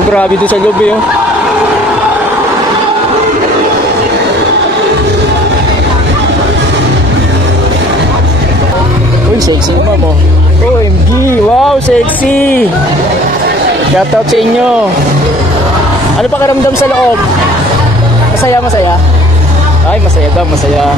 Oh, grabe doon sa loob eh. Oh. Uy, sexy naman mo. OMG, wow, sexy. Shout out sa inyo. Ano pakiramdam sa loob? Masaya, masaya? Ay, masaya daw, masaya.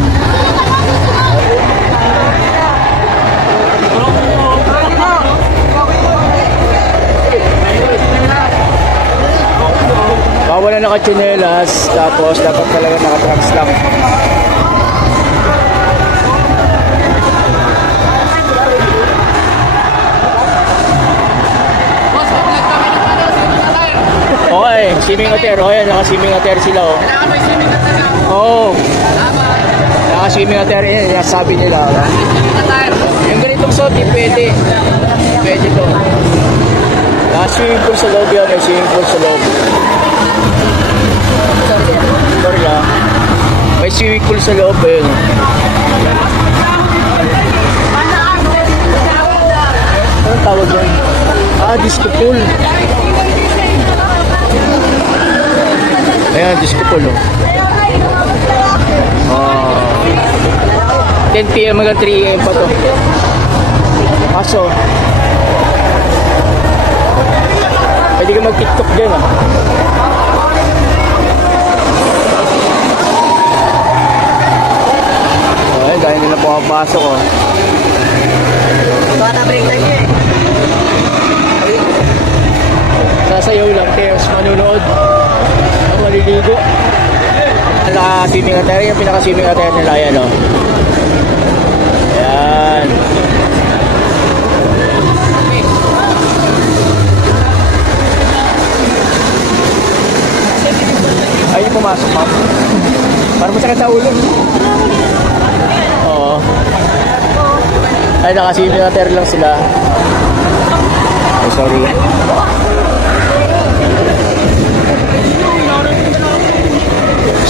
Bawal na naka-chinelas, tapos dapat talaga naka-trunks lang. Okay, swimming attire. Oh, yan, naka-swimming attire sila, oh. Oh. Naka-swimming attire, yan, sabi nila. Yung ganitong suot, pwede. Pwede to. Naka-swimming pool sa loob yan, may swimming pool sa loob. Sorry ah. May swimming pool sa loob, yun. Anong tawag yan? Ah, disco pool. Ayan, disco pool, oh. 10 PM hanggang 3 AM pa to. Kaso pwede ka mag-tiktok dyan, ah. Ayan, dahil nila pumapasok, oh. Bata break time eh. Sasayaw lang, tapos manunood. Maliligo. Naka-swimming attire, yung pinaka-swimming attire nila, yan, oh. Ayan. Ay, pumasok, ma'am. Parang masakit sa ulo. Oo. Ay, naka-swimming attire lang sila. Ay, sorry.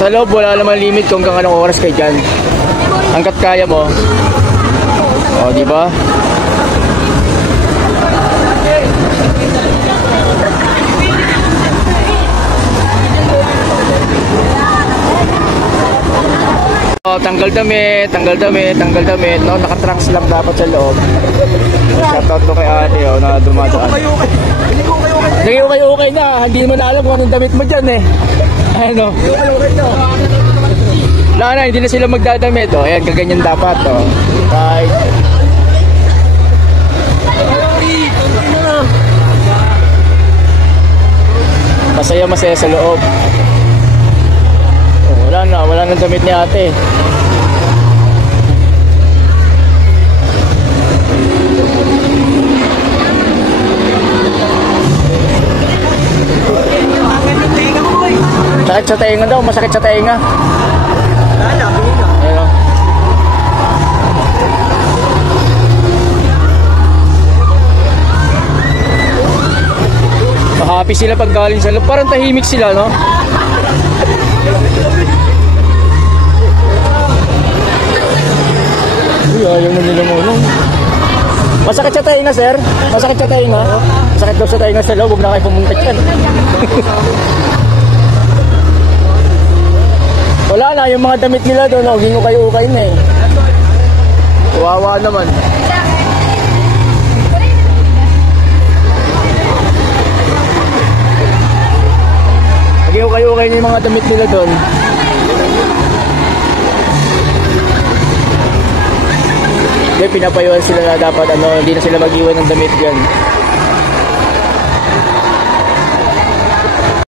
Sa loob, wala naman limit kung hanggang anong oras kayo dyan. Hanggat kaya mo. O, diba? O, tanggal damit, tanggal damit, tanggal damit. No, nakatrunks lang dapat sa loob. Shoutout to kay ate, o, na dumadaan. Hindi ko kayo okay na. Hindi mo na alam kung anong damit mo dyan, eh. Ano? Wala na, hindi na sila magdadamit. Oh, ayan, kaganyan dapat. Oh. Right. Masaya-masaya sa loob. Oh, wala na damit ni ate. Sakit sa tenga daw, masakit sa tenga. Ayun, oh. Happy sila pag galing sa loob. Parang tahimik sila, no? Uy, ayaw na nila mulong. Masakit sa tenga, sir? Masakit sa tenga? Masakit daw sa tenga sa loob. Huwag na kayo pumunta dyan. Wala na, yung mga damit nila doon, huwag nyo kayo ukay na eh. Kawawa naman. Huwag nyo kayo ukay na yung mga damit nila doon. Hindi, pinapayuhan sila na dapat, hindi na sila mag-iwan ng damit dyan.